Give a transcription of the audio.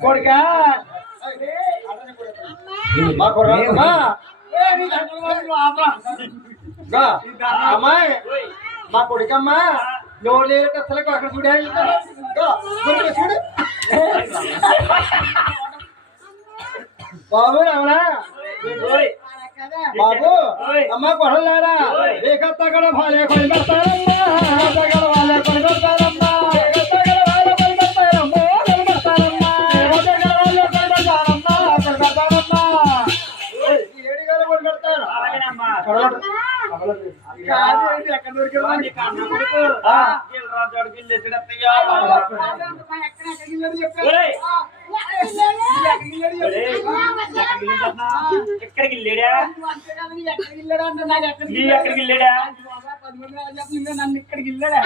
కొడుకా మా కొడుకమ్మా అమ్మాయి మా కొడుకమ్మా లోన్ లేదు అసలు అక్కడ చూడే చూడు బాబు రావరా బాబు అమ్మ కొడలారా ఏకత్త కూడా భార్య కొని పెడతారమ్మా వాళ్ళే కొని పెడతారమ్మా ఎక్కడికి వెళ్ళాడా ఎక్కడికి వెళ్ళాడా నన్ను ఇక్కడికి వెళ్ళాడా